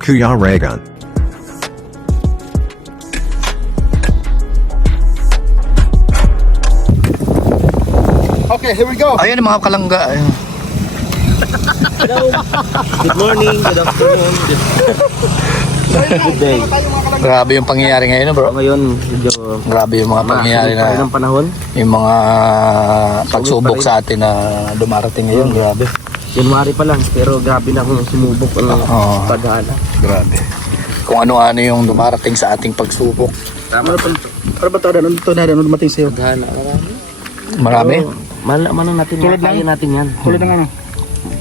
Kuya Regan. Okay, here we go. Ayun mga kalangga. Ayun. Hello. Good morning, good afternoon, good day. Grabe yung pangyayari ngayon, bro. Ngayon, medyo Grabe yung mga pangyayari pa rin na ang panahon. yung mga pagsubok sa atin na dumarating ngayon. Grabe. January pa lang, pero grabe na akong sumubok ng Oo. pagdaan. Grabe. Kung ano-ano yung dumarating sa ating pagsubok. Tama. Ano ba ito? Ano dumating sa'yo? Pagdaan, marami. Marami. Pero, malaman natin yan, Tulad ng- kaya natin yan. Tulad ng ano?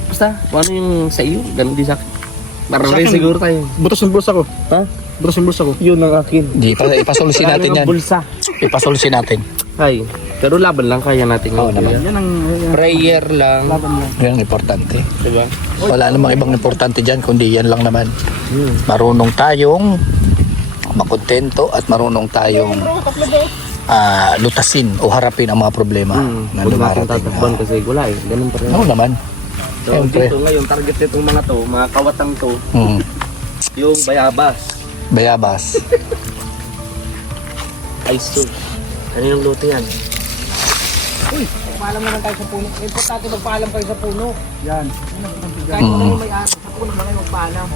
Basta, kung ano yung sa iyo, ganun din sa akin. Parang Sa rin akin, siguro tayo. Butos yung bulsa ko. Ha? Butos yung bulsa ko. Yun ang akin. Di, ipasolusin natin Kailangan yan. ng bulsa. Ipasolusin natin. Ay, pero laban lang kaya natin. Oo naman. Yan ang Prayer lang. laban lang. Yan ang importante. Diba? Wala namang ibang importante dyan, kundi yan lang naman. Hmm. Marunong tayong makontento at marunong tayong lutasin o harapin ang mga problema na Huwag natin dumarating. tatakban kasi wala eh. Ganun pa rin. Oo naman. So, Siyempre. dito ngayon, target nitong mga to, mga kawatang to, Mm. yung bayabas. Bayabas. Ice soup. Kaninong luto yan? Paalam naman tayo sa puno. Importante magpaalam kayo sa puno. Yan. Kahit Mm. ano may ari sa puno, mga magpaalam.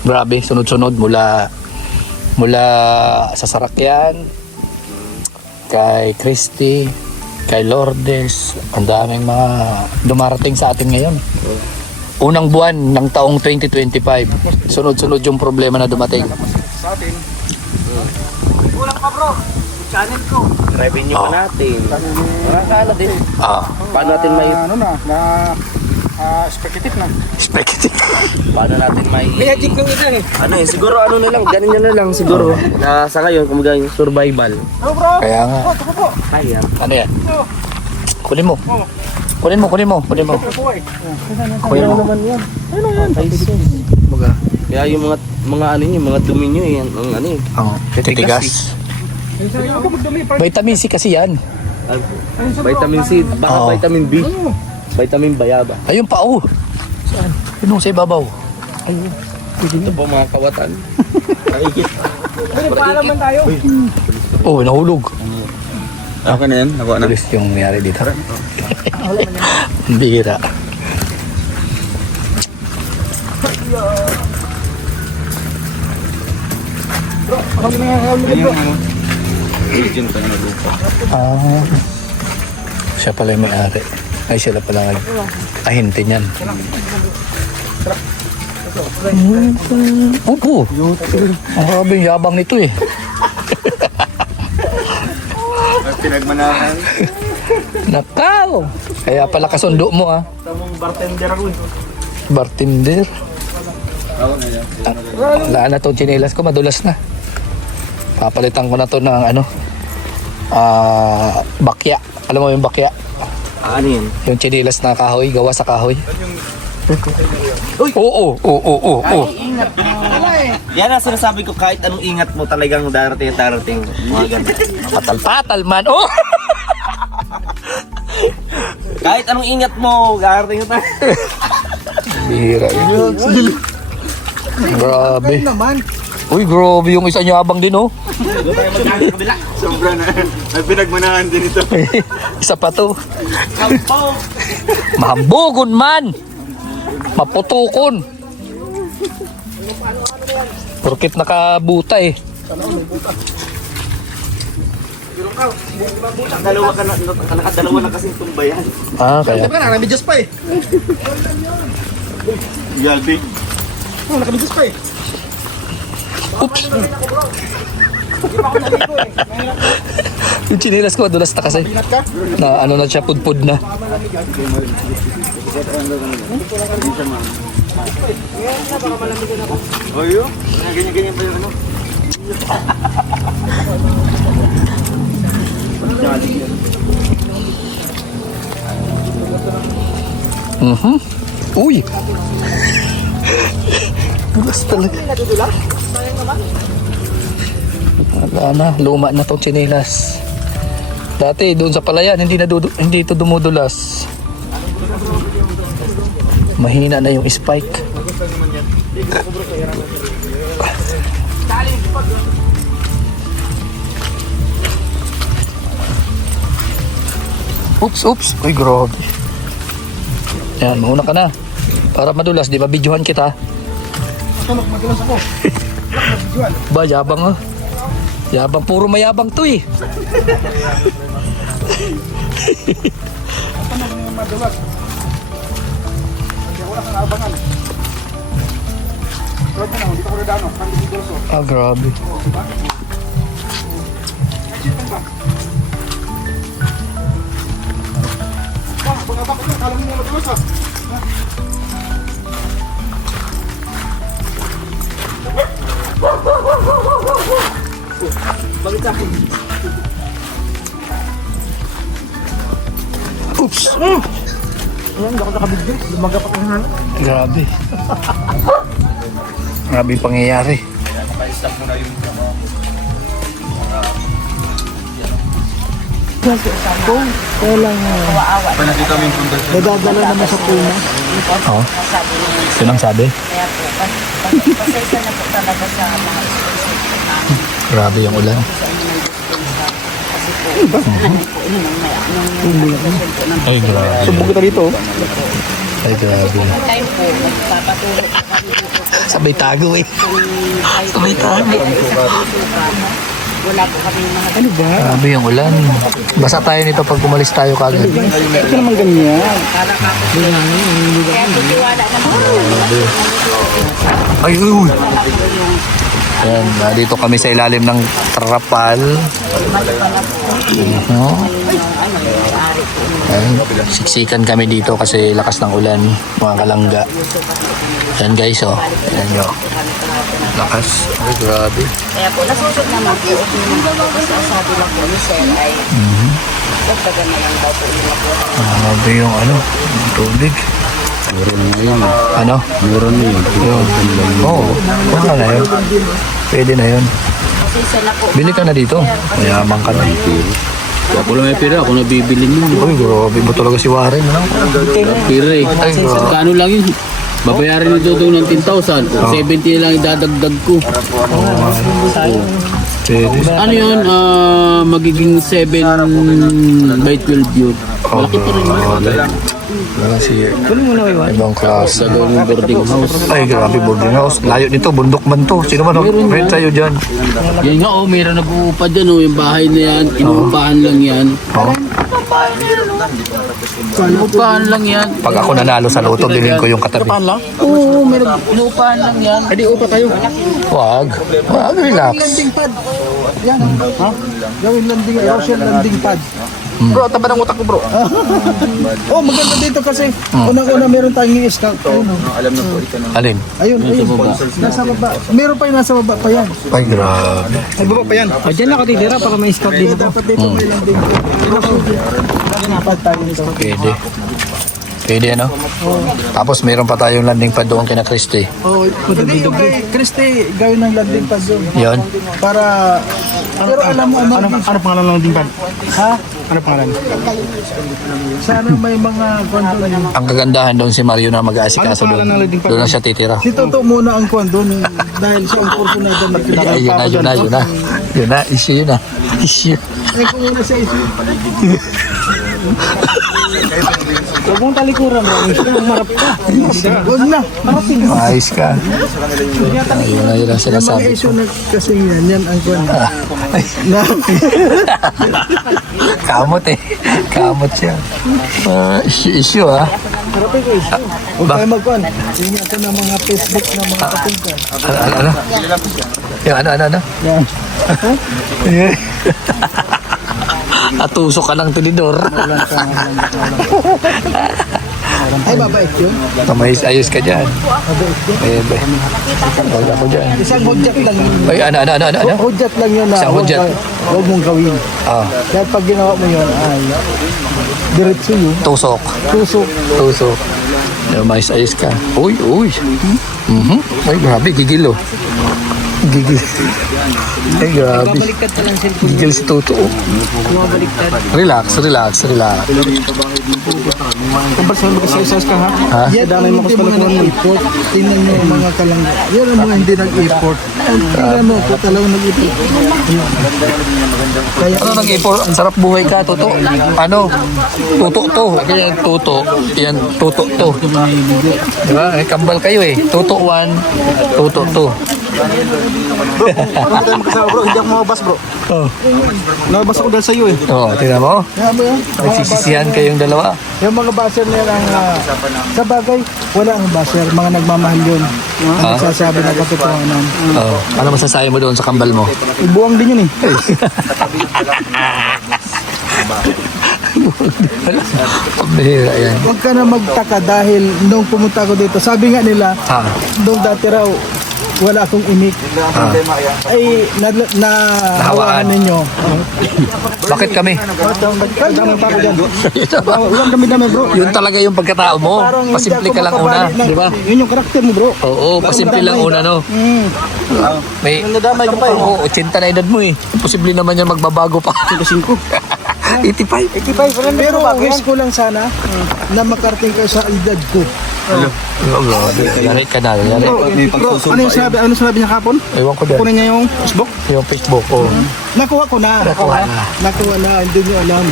Grabe, sunod-sunod mula sa Sarakyan, kay Christy, kay Lourdes, ang daming mga dumarating sa atin ngayon. Unang buwan ng taong 2025, sunod-sunod yung problema na dumating. Sa atin. Kulang pa bro. Channel ko. Revenue pa natin. Nakakala din. Ah, Paano natin may... Ano na speculative na. speculative. Paano natin may... Magic ng isa eh. Ano eh, siguro ano na lang, ganun na lang siguro. Na sa ngayon, kumbaga yung survival. Ano bro? Kaya nga, Tuko po. Kaya. ano yan? Kunin mo. Kunin mo. Tuko eh. Kunin mo. naman yan. Ano yan? Kumbaga. Kaya yung mga ano nyo, mga dumi nyo eh, ang ano eh. Ang titigas. Ako magdumi. Vitamin C kasi yan. Vitamin C, baka Oo. vitamin B. Vitamin bayaba. Ayun pa, oh. Saan? Yun sa ibabaw. Ito po mga kawatan. Nakikit. Paalaman tayo. Oh, nahulog. Ako na yan, nakuha Tulis yung nangyari dito. Bira. Ah, siya pala yung may-ari. Ay, sila pala ahinti niyan. Opo. Ang grabe yung yabang nito eh. Pinagmanahan. Nakaw! Kaya pala kasundo mo ah. Tamong bartender ako eh. Bartender. Wala na itong chinelas ko, madulas na. Papalitan ko na to ng ano, bakya. Alam mo yung bakya? Ano yun? Yung chinelas na kahoy, gawa sa kahoy. Oo. Yan ang sinasabi ko, kahit anong ingat mo talagang darating. Mga ganun. Patal-patal man. Oh! Kahit anong ingat mo, darating tayo. Bihira yun. Grabe. Naman. Uy, grabe yung isa yabang din oh. Doon tayo magkakaroon kabila. Sobra na. May pinagmanahan din ito. Isa pa to. Kampaw! Mahambugon man. Maputukon. Porkit nakabuta eh. Nakadalawa na kasing tumbayan. Ah, kaya. Sabi ka na, nakabidyas pa eh. Yaldi. Nakabidyas pa eh. Oops. Yung chinilas ko, dulas na kasi. Na ano na siya, pudpud na. O yun. Ganyan-ganyan pa yung ano. Uy! Dulas talaga. Wala na, luma na tong chinilas. Dati doon sa palayan, hindi ito dumudulas. Mahina na yung spike. Oops. Uy, grabe. Yan, mauna ka na. Para madulas, di ba? Videohan kita. Tulog, madulas ako. Ba, yabang ah. Yabang, puro mayabang to eh. Ano yung madulas? Hindi ako lang ang abangan. Tulog na, hindi ko redano. Hindi ko redano. Ah, grabe. Pagkabak ko, kala mo yung madulas ah. Bakit akin? Oops. Ayan, hindi ako nakabigyo. Lumaga pa kang hanan. Grabe. Grabe yung pangyayari. Nadadala naman sa puna. Oo. Yun ang sabi. Kaya po, pasensya na po talaga sa mga sponsor namin. Grabe yung ulan. Sa inyo ng dispensa. Kasi po, ano po, yun ang may nagpapasyon po ng Ay, grabe. Sumbong kita dito. Ay, grabe. time po, nagpapatulog po kami dito po. Sabay tago eh. Sabay tago. Wala po kami mga Ano ba? Grabe yung ulan. Basa tayo nito pag umalis tayo kagad. Ito naman ganyan. kaya titiwala naman. Ay, uy. Ayan, dito kami sa ilalim ng trapal. Ayan, siksikan kami dito kasi lakas ng ulan, mga kalangga. Ayan guys, oh. Ayan nyo. Lakas. Ay, grabe. Kaya po, nasusod naman po. Kasi ang sabi lang po ni Sir ay, pagkaga na lang daw po nila po. Grabe yung ano, yung tubig. Meron na yun. Ano? Meron na yun. Oo, wala na yun. Pwede na yun. Pasensya na po. Bili ka na dito. Mayaman ka na. Ako lang may pera, ako nabibili niyo. Uy, grabe mo talaga si Warren. Ano? Pera eh. Ay, grabe. Kano lang yun? Babayaran ni Dodong ng 10,000. 70 na lang idadagdag ko. Pwede. Ano yun? Magiging 7 by 12 yun. Malaki pa rin yun. Wala si ibang klase. Sa gawing boarding house. Ay, grabe boarding house. Layo nito, bundok man to. Sino man rent sa'yo dyan? Yan nga, mayroon nag-uupa dyan, yung bahay na yan. Inuupahan lang yan. Oh. Inuupahan lang yan. Pag ako nanalo sa loto, bilhin ko yung katabi. Oo, mayroon. Inuupahan lang yan. Ay, di upa tayo. Wag. Wag, relax. Landing pad. Yan. Ha? Gawin landing, Russian landing pad. Bro, taba ng utak ko, bro. Oh, maganda dito kasi unang-una meron tayong i-scout. Alin? Ayun, nasa baba. Meron pa yung nasa baba pa yan. Ay, grabe. Ay, baba pa yan. O, dyan nakatitira para may scout dito. Dapat dito may landing pad. Napad tayo nito. Pwede. Pwede, ano? Tapos meron pa tayong landing pad doon kina Christy. Oh, hindi yung kay Christy gawin ng landing pad doon. Yun. Para, pero alam mo, ano pangalan ng landing pad? Ha? Ano pangalan? Sana may mga kwento na Ang kagandahan doon si Mario na mag-aasikaso Ano doon. pangalan ng landing pad? Doon na siya titira. Si Toto muna ang kwan doon dahil siya ang porsunada na Ay, yun na. Yun na, issue yun na. Issue. Ay, kung muna siya issue. Huwag mong talikuran, Ram. Marap ka. Huwag na. Marapin ka. Ayos ka. Ayun na yun ang Yung mga sinasabi ko. issue na kasi yan ang kwan. Na, Kamot eh. Kamot siya. Issue ah. harapin ko issue. Huwag tayo magkwan. Tingnan ko ng mga Facebook na mga katungkan. Ano? Yung ano? Yan. Atusok ka ng tinidor. Ay, babait yun. Tamayos ayos ka dyan. Bebe. Wala ko dyan. Isang hudyat lang yun. Ay, ano? Hudyat lang yun na Isang hudyat. huwag mong gawin. Ah, Dahil pag ginawa mo yun, ay diretso yun. tusok. Tusok. Tamayos ayos ka. Uy. Ay, grabe, gigil oh. Gigil. Ay, grabe. Babaliktad ka lang cellphone. Gigil si Toto. oh. Bumabaliktad. Relax, relax, relax. Kumparsan mo kasi isas ka ha? Ha? Yan ang hindi mga nag-import. Tingnan mo yung mga kalangga. Yan ang mga hindi nag-import. Tingnan mo kung talagang nag-import. Kaya Ano nag-import? Ang sarap buhay ka, Toto. Ano? Tuto to. Kaya yung Tuto. Yan, Tuto to. Diba? May kambal kayo eh. Tuto 1, Tuto 2. bro, parang tayo magkasama bro. Hindi ako mababas bro. Oh. Nababas ako dahil sa'yo eh. Oh, tingnan mo. Kaya mo yan. Nagsisisihan kayong dalawa. Yung mga basher na yan ang sa bagay, wala ang basher. Mga nagmamahal yun. Ha? Nagsasabi ng katotohanan. Oh. Ano masasabi mo doon sa kambal mo? Ibuang din yun eh. Pambihira yan. Huwag ka na magtaka dahil nung pumunta ako dito, sabi nga nila, Ha? nung dati raw, wala akong imik. Ay, Nahawaan. nahawaan ninyo. Bakit kami? Nagkadamang pa ako dyan. Ulang dami-dami bro. Yun talaga yung pagkatao mo. Parang hindi Pasimple ako ka lang una, makabalik ng- di ba? Yun yung karakter mo bro. Oo, pasimple lang una, no? May, Nadamay ka pa eh. oo, 80 na edad mo eh. Posible naman yan magbabago pa. 5. 85. Pero wish ko lang sana na makarating ka sa edad ko. Yari ka na, yari. Bro, ano yung sinabi niya kapon? Ewan ko din. Kunin niya yung Facebook. Yung Facebook ko. Nakuha ko na. Nakuha na. Nakuha na, hindi niyo alam.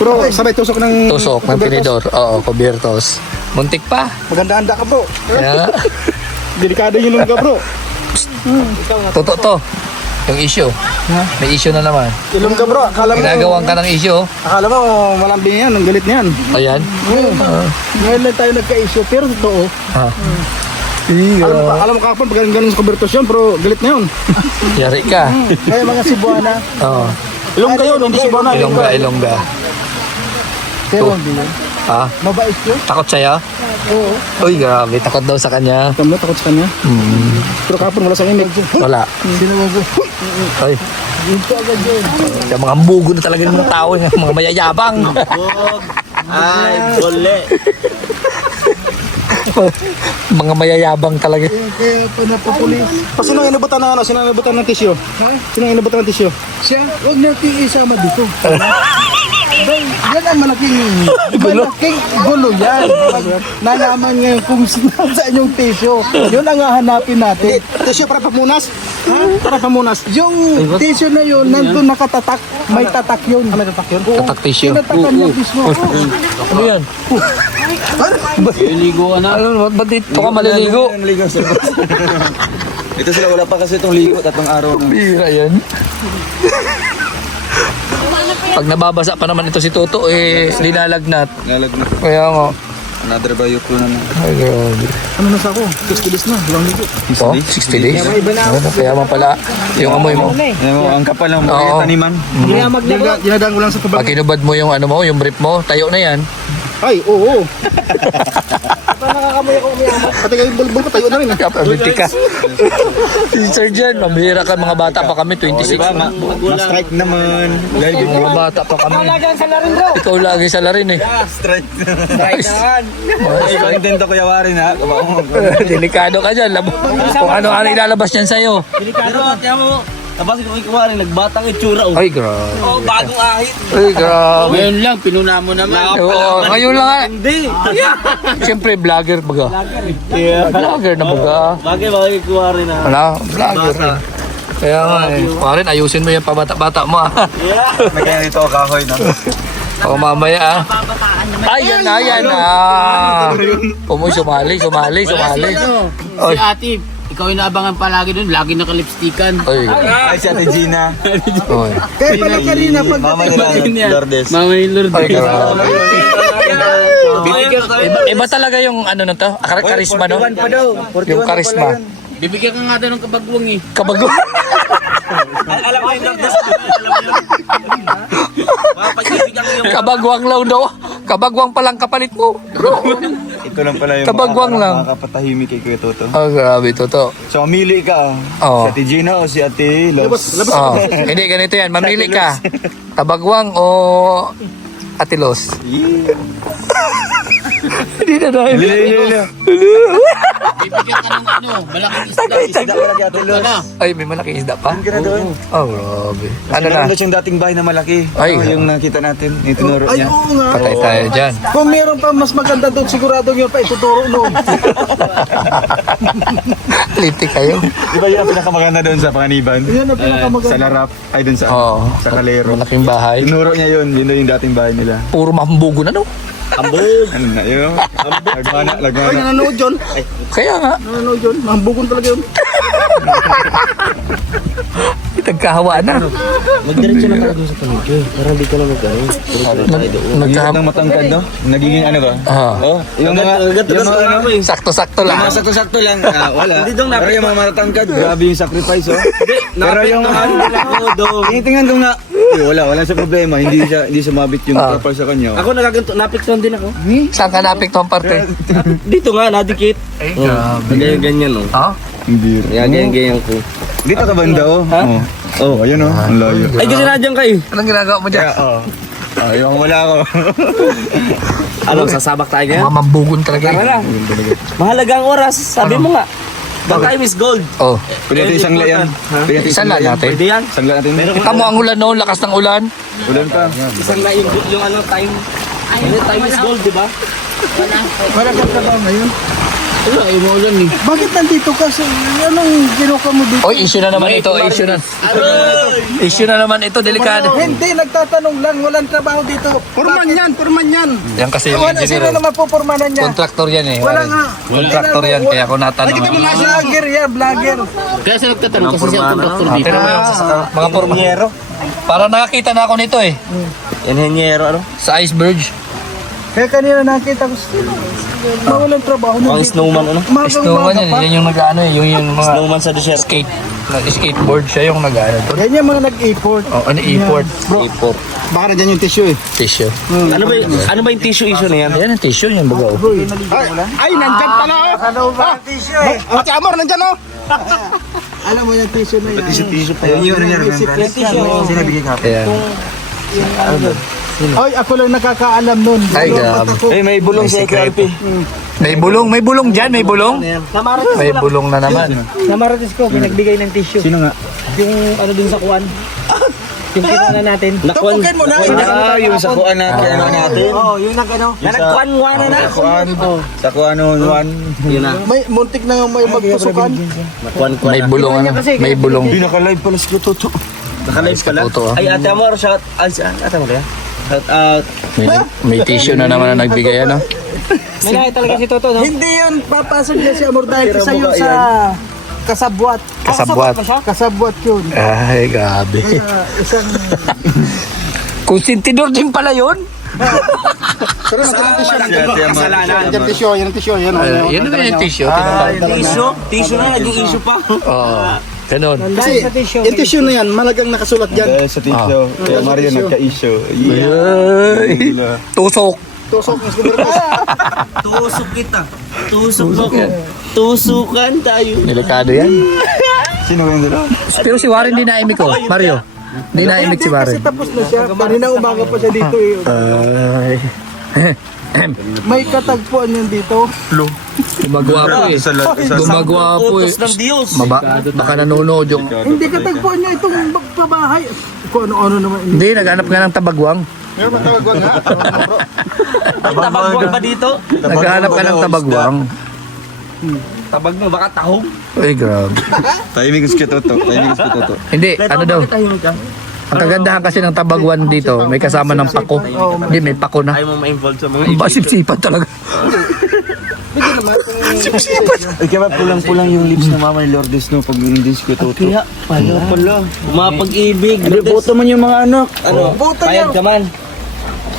Bro, sabay tusok ng... Tusok ng tinidor. Oo, kubiertos. Muntik pa. Maganda-handa ka bro. Kaya, Delikado yun ka bro. totoo to. Yung issue. May issue na naman. Ilong ka bro, akala mo... Ginagawang ka ng issue. Akala mo, malambing yan, ang galit niyan. Ayan. Ngayon lang tayo nagka-issue, pero totoo. Ha. Alam mo kapon, pag ganun sa kubertos yun, pero galit na yun. Yari ka. Kaya mga Cebuana, Oo. ilong kayo, hindi Cebuana. Ilongga, ilongga. Pero hindi yun. Ha? Mabait yun. Takot sa'yo? Oo. Uy, grabe. Takot daw sa kanya. Tama, takot sa kanya. Pero kapon, wala sa imig. Wala. Sinawago. Ay. Dito agad yun. Kaya mga bugo na talaga ng mga tao. Mga mayayabang. Ay, bole. Mga mayayabang talaga. Kaya pa napapulis. Sino ang inabutan ng ano? Sino ang inabutan ng tisyo? Sino ang inabutan ng tisyo? Siya, huwag natin isama dito. Bay, yan ang malaking gulo yan. Nalaman ngayon kung saan yung tisyo. Yun ang hahanapin natin. Tisyo para pamunas? Ha? Para pamunas. Yung tisyo na yun, nandun nakatatak. May tatak yun. May tatak yun? Tatak tissue. Tinatakan yung tisyo. Ano yan? Ligo ka na. Ano, ba't dito ka maliligo? Ito sila, wala pa kasi itong ligo, 3 araw na. Bira yan. Pag nababasa pa naman ito si Toto, eh, linalagnat. Nalag na. Kaya nga. Another bayot ko na na. Ay, grabe. Ano na sa ako? 60 days na. Walang ligo. Oh, 60 days. Ano, kaya mo pala yung amoy mo. Alam mo, ang kapal ng Oo. mga taniman. Dinadaan ko lang sa Pag kabag. kinubad mo yung ano mo, yung brief mo, tayo na yan. Ay, oo. Nakakamoy ako umiyamak. Pati kayo bulbul ko, tayo na rin. Kapabiti ka. Si Sir Jan, mabihira ka, mga bata pa kami, 26. Diba, ma-strike naman. Dahil Mga bata pa kami. Ikaw lagi sa larin eh. strike. Ay, content ako yawarin ha. Delikado ka dyan. Kung ano-ano ilalabas yan sa'yo. Pero kaya mo, tapos kung ikaw rin, nagbatang itsura. Ay, grabe. Oh, bagong ahit. Ay, grabe. Ngayon lang, pinuna mo naman. Oo, ngayon lang nga. Hindi. Siyempre, vlogger baga. Yeah. Vlogger na baga. Bagay kuha rin ah. Wala, vlogger rin. Kaya nga eh. Karin, ayusin mo yung pabata-bata mo ah. Nagkaya dito ako kahoy na. O mamaya ah. Ay, yan na, yan na. Pumoy, sumali. Si Ate, ikaw yung naabangan palagi doon, lagi nakalipstikan. Ay, Ay, si Ate Gina. oy. Kaya pala kanina pag Mama nila, Lourdes. Mama ni Lourdes. Ay, grabe. Iba talaga yung ano na to, karisma no? Yung karisma. Bibigyan ka nga daw ng kabagwang eh. Kabago. Alam mo yung Lourdes. Alam mo yun. Mapagkibigyan ko yung Kabagwang lang daw. Kabagwang palang kapalit mo. Bro. Ito lang pala yung Kabagwang lang. makakapatahimik kay Kuya Toto. Oh, grabe to. So, mamili ka. Oo. Si Ate Gina o si Ate Los. Oh, hindi, ganito yan. Mamili ka. Kabagwang o Atilos. Yeah. Hindi na dahil. Bibigyan ka ng ano, malaking isda. Ay, may malaking isda pa? Oh, grabe. Ano na? Meron siyang dating bahay na malaki. Ay, Yung nakita natin, itinuro Ay, niya. oo nga. Patay tayo dyan. Kung meron pa mas maganda doon, sigurado yun pa ituturo noon. Liti kayo. Di ba yun ang pinakamaganda doon sa Panganiban? Yan ang pinakamaganda. Sa Larap, ay doon sa, Oo. sa Calero. Malaking bahay. Tinuro niya yun yung dating bahay nila. Puro mambugo na, no? Ano na yun? Lagmana, Ay, lagmana. nanonood yun. Kaya nga. Nanonood yun. Mambugon talaga yun. Nagkahawaan na. Magdiretso na tayo doon sa palengke. Para hindi ka na mag-ano. Yung Nagkahawaan. matangkad, no? Nagiging ano ba? Ah. Oh, yung mga ano, Sakto-sakto yung lang. mga sakto-sakto lang, wala. Pero yung mga matatangkad, grabe yung sacrifice, oh. Pero yung ano, tinitingnan ko nga, wala sa problema, hindi sumabit yung trapal sa kanya. Ako nagaganto, napiktuhan din ako. Saan ka napikto ang parte? Dito nga, nadikit. Ay, Ganyan, no? Ah? Hindi. Ganyan ko. Dito ka banda, oh. Oh, ayun, oh. Ang layo. Ay, kasi nadyan kayo. Anong ginagawa mo dyan? Yung wala ako. Ano, sasabak tayo ngayon? Mga mambugon talaga. Wala. Mahalaga ang oras. Sabi mo nga. The time is gold. Oh. Pwede natin isang layan. Isan lang natin. Pwede yan. Isang layan natin. Kita mo ang ulan noon, lakas ng ulan. Ulan pa. Isang na yung ano, time. Time is gold, di ba? Wala ka trabaho ngayon. Wala, ay maulan eh. Bakit nandito ka? Anong ginuka mo dito? Oy, issue na naman ito. Issue na naman ito, delikado. Hindi, nagtatanong lang. Walang trabaho dito. Purman yan, purman yan. Yan kasi yung Wala, sino engineer. naman pupurmanan niya? Kontraktor yan eh. Wala nga. Kontraktor yan, kaya ako natanong. Vlogger yan, vlogger. Kaya siya nagtatanong kasi siya ang kontraktor dito. Pero mga pormanyero. Parang nakakita na ako nito eh. Engineero, ano? Sa iceberg. Kaya kanina nakita ko, mawalang trabaho na Ang snowman, ano? Snowman yan. Yan yung nag-ano eh. Yung mga Snowman sa desert. skateboard siya yung nag-ano. Yan yung mga nag-import. Oh, ano import? Import. Baka na dyan yung tissue eh. Tissue. Ano ba yung tissue issue na yan? Yan ang tissue yung bago. Ay, nandyan pala oh! Ano ba ang tissue eh? Ate Amor, nandyan oh! Alam mo yung tissue na yan. Tissue pa. Yung ano niya, remembrance. Sinabigay ka. Ayan. Ay, ako lang nakakaalam nun. Ay, grabe. Eh, may bulong sa KRP. May bulong dyan, may bulong. May bulong na naman. Namaratis ko, pinagbigay ng tissue. Sino nga? Yung ano dun sa kuwan. Yung kinana natin. Tapukin mo na! Yung sa kuan natin, ano natin. Oo, yung nag-ano. Nagkuan-kuan na. Sa kuan, one. Yun na. May muntik na may magpusukan. Nagkuan-kuan May na. bulong ano. May bulong. Hindi naka-live pala si Toto. Nakalive pala. Toto, ah. Ay, Ate Amor, shout. Ay, Ate Amor, ya? Shout out. May tissue na naman na nagbigay ano. May nakita talaga si Toto, no? Hindi yun, papasok niya si Amor dahil isa yun sa kasabwat. Kasabwat. Kasabwat yun. Ay, grabe. Kaya isang... Konsentidor din pala yun. Pero nandyan ang tissue. Kasalanan. Nandyan tissue, yan ang tissue. Yan Yan naman yung tissue. Tissue na, naging issue pa. Oo. Ganon. Kasi yung tissue na yan, malagang nakasulat dyan. Dahil sa tissue, kaya Mario nagka-issue. Ay. Tusok. Tusok ng siguro. Tusok kita. Tusok mo. Tusukan tayo. Delikado yan. Sino ba yung dalawa? Pero si Warren di naimik ko. Mario. Di naimik si Kasi Warren. tapos na siya. Kanina umaga pa siya dito eh. Ay. May katagpuan yan dito. Gumagwapo eh. Gumagwapo eh. Utos ng Diyos. Baka nanonood yung... Hindi katagpuan niya itong pabahay. Kung ano-ano naman. Hindi, naghanap nga ng tabagwang. Meron ba tawag nga? May tabagwang ba dito? Naghanap ka ng tabagwang. Tabag mo, baka tahong. Ay, grabe. Tahimik si Toto. Hindi, ano daw. Ang kagandahan kasi ng tabagwan dito, may kasama ng pako. Hindi, may pako na. Ayaw mo ma-involve sa mga Ang basip-sipan talaga. Ay, kaya pulang-pulang yung lips ng mama ni Lourdes no pag hindi si Toto. Kaya, pala. Umapag-ibig. Hindi, boto man yung mga anak. Ano? Boto Payag niya. ka man.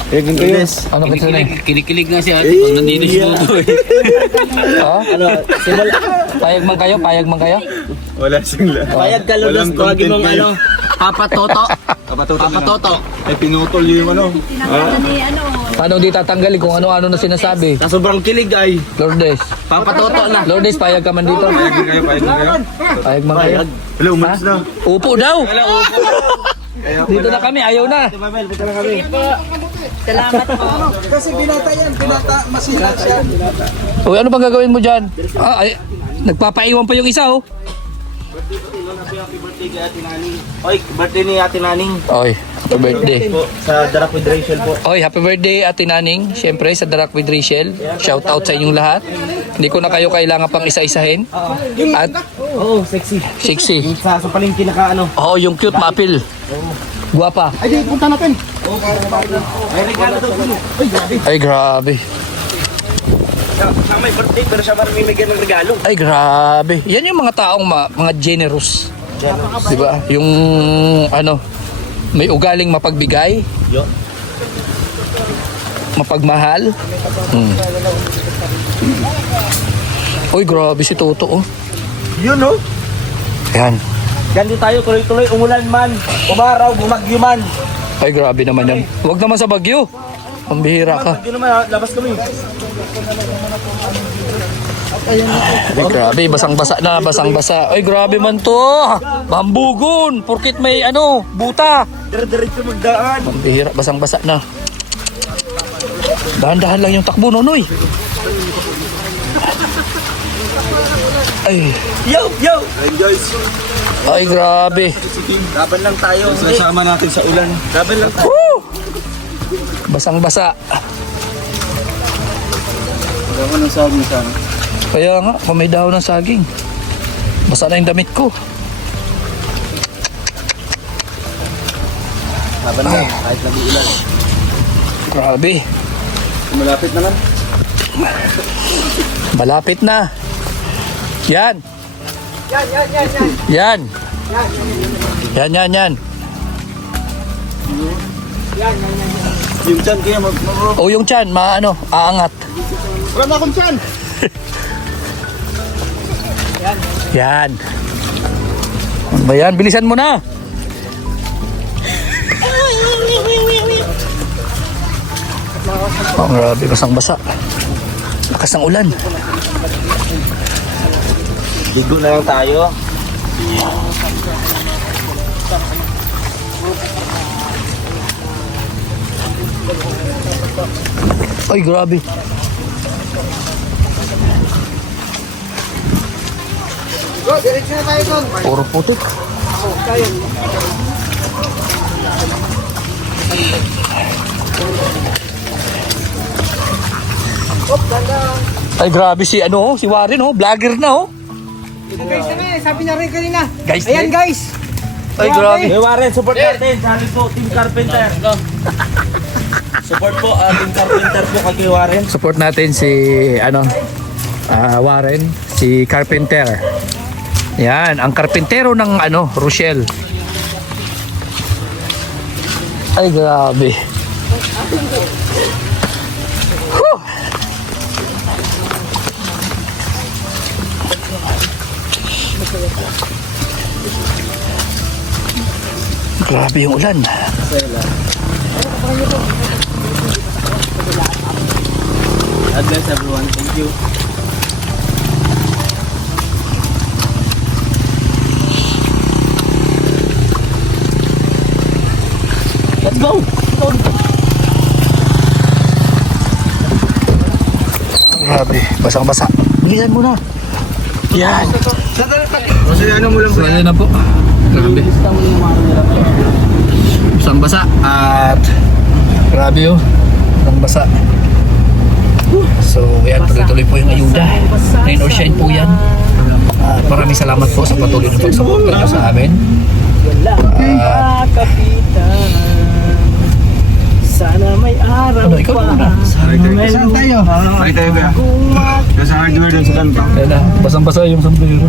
Payag kayo. Ano kasi na Kinikilig nga si ate pag nandito si Toto eh. Ano? Simula. Payag man kayo? Payag man kayo? Wala sila. Payag ka, Lolos. Tawagin mong ano. Papa Toto. Papa Toto. Ay, pinutol yung ano. Paano di tatanggalin kung ano-ano na sinasabi? Na sobrang kilig ay. Lourdes. Papa Toto na. Lourdes, payag ka man dito? Payag kayo. Payag man kayo? Hello, umalis na. Upo daw! Dito na kami, ayaw na. Mabel, punta na kami. Salamat po. Kasi binata yan, binata, masira siya. Uy, ano bang gagawin mo dyan? Ay, nagpapaiwan pa yung isa, oh. Happy birthday kay Ate Naning. Oy, birthday ni Ate Naning. Oy, happy birthday. Po, sa Darak with Rachel po. Oy, happy birthday Ate Naning. Siyempre sa Darak with Rachel. Shout out sa inyong lahat. Hindi ko na kayo kailangan pang isa-isahin. At Oo, sexy. sexy. Yung sa palengke naka ano. Oh, yung cute mapil. Guwapa. Ay, di, punta natin. May regalo daw dito. Ay, grabe. Ay, grabe. Siya may birthday pero siya parang may bigyan ng regalo. Ay, grabe. Yan yung mga taong mga generous. Diba? Yung ano, may ugaling mapagbigay. Yo. Mapagmahal. Uy, grabe si Toto, oh. Yun no? Yan. Ganito tayo tuloy-tuloy umulan man, umaraw, bumagyo man. Ay, grabe naman yan. Huwag naman sa Bagyo. Pambihira ka. Bagyo naman, labas kami. Ay, grabe. Basang-basa na, basang-basa. Ay, grabe man to. Bambugon. Porkit may ano, buta. Dire-diretso magdaan. Pambihira, basang-basa na. Dahan-dahan lang yung takbo, Nonoy. Ay, Yo, yo. Ayun guys. ay, grabe. Laban lang tayo. Sasama natin sa ulan. Laban lang tayo. Woo! Basang-basa. Ako nang sabi sa ano. Kaya nga, kung may dahon ng saging. Basa na yung damit ko. Laban lang, kahit nag-uulan. Grabe. Malapit na lang. Malapit na. Yan. Yan. Yan. Yung chan kaya O yung tiyan, maano, aangat. Wala na akong tiyan. Yan. Ano ba yan? Bilisan mo na. Oh, grabe, basang-basa. Lakas ng ulan. Ligo na lang tayo. Ay, grabe. Go, diretso na tayo doon. Puro putik. Ay, grabe si ano, si Warren, oh, vlogger na, oh. Guys, sabi niya rin kanina. Guys, Ayan din. guys. Ay, grabe. Hey Warren, support natin. Sabi po, Team Carpenter. Support po, Team Carpenter po kay Warren. Support natin si ano Warren, si Carpenter. Yan, ang karpintero ng ano, Rochelle. Ay, grabe. Whew. Grabe yung ulan. God bless everyone. Thank you. Let's go! Grabe, basang-basa. Bilisan mo na. Yan. Kasi ano mo lang. So, ayan na po. Grabe. Basang-basa. At grabe yun. Basang-basa. So, yan. Tuloy-tuloy po yung ayuda. Rain or shine po yan. At maraming salamat po sa patuloy na pagsuporta nyo sa amin. Sana may araw Ano, ikaw na muna. Saan tayo? Ay tayo ba? Sa hardware dun sa kanta. Ayan na. Basang-basa yung sombrero.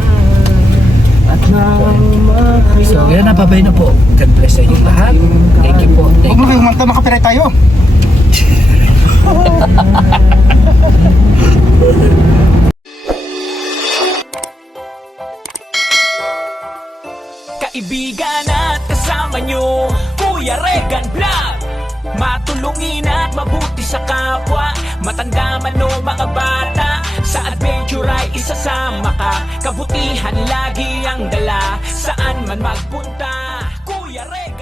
So, yan na. Babay na po. God bless sa inyong lahat. Thank you po. Thank Huwag mo you. kayong manta, makapiray tayo. Kaibigan at kasama nyo, Kuya Regan Vlog. Matulungin at mabuti sa kapwa, matanda man o mga bata. Sa adventure ay isasama ka, kabutihan lagi ang dala. Saan man magpunta, Kuya Regan.